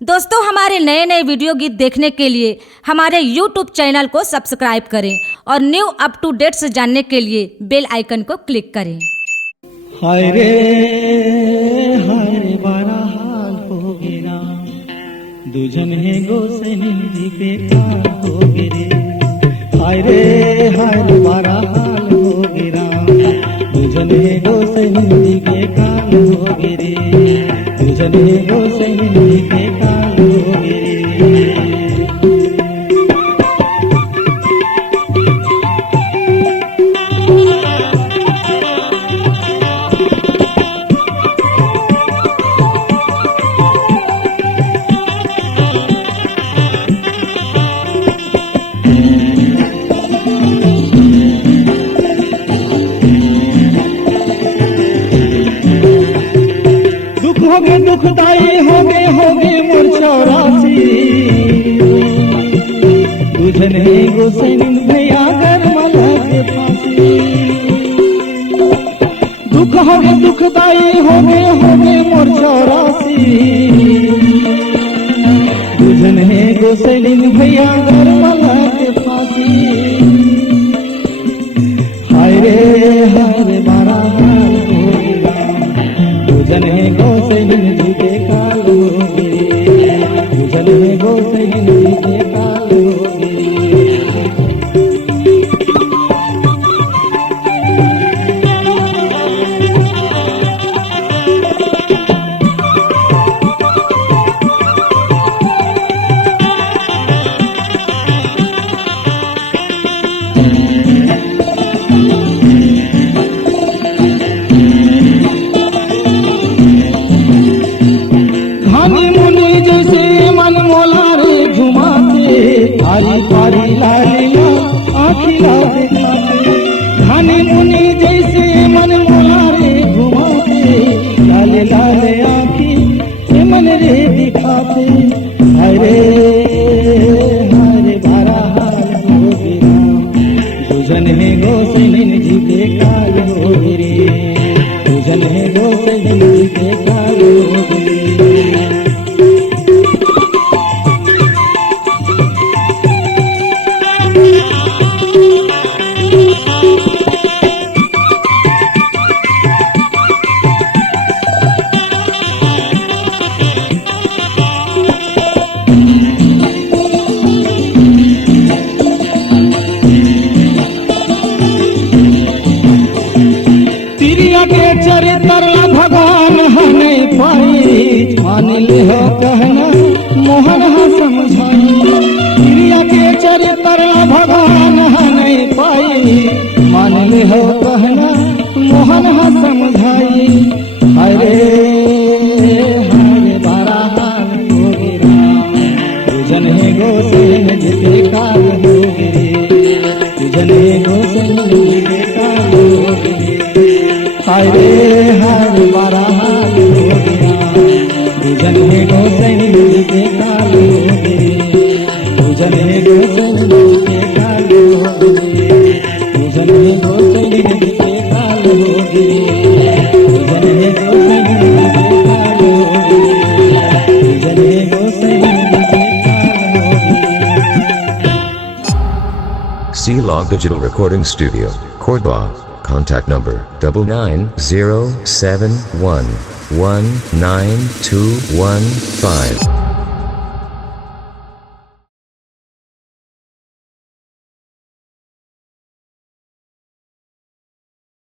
दोस्तों, हमारे नए नए वीडियो गीत देखने के लिए हमारे YouTube चैनल को सब्सक्राइब करें और न्यू अप टू डेट्स जानने के लिए बेल आइकन को क्लिक करें। हाय रे बड़ा हाल हो गया, दुजन है गोसे निंदी के काल हो गे। हाय रे बड़ा हाल हो गया, दुजन है गोसे निंदी के काल हो गे। दुजन है गोसे निंदी के काल हो गे। होगे दुखदाई होगे मोर 84। तुझन है गोसेन भैया कर मला के फांसी। दुख होगे दुखदाई होगे मोर 84। तुझन है गोसेन भैया कर मला के फांसी। हाय रे मारा हाल हो गया, तुझन है गोसे हिंदी के काल हो गे। तुझन है गोसे हिंदी के काल हो गे। आरी पारी लालिया आखिला दिखाते, धानी मुनि जैसे मन मोला रे घुमाते। लाले लाले आँखी से मन रे दिखाते। हाय रे बारा हाल हो गया, तुझन है गोसे निंदी के काल हो गे। तुझन है गोसे निंदी के काल हो गे। के चरित्र भगवान हने पाई, मान ले हो कहना मोहन समझाई। प्रिया के चरित्र भगवान हने पाई, मान ले हो कहना मोहन समझाई। हाय बारा हाल हो गया, तुझन है गोसे निंदी के काल हो गे। तुझन है गोसे निंदी के काल हो गे। हाय बारा हाल हो गया, तुझन है गोसे निंदी के काल हो गे। तुझन है गोसे निंदी के काल हो गे। तुझन है गोसे निंदी के काल हो गे। तुझन है गोसे निंदी के काल हो गे। तुझन है गोसे निंदी के काल हो गे। C-Log Digital Recording Studio, Cordoba. Contact number 99071192115.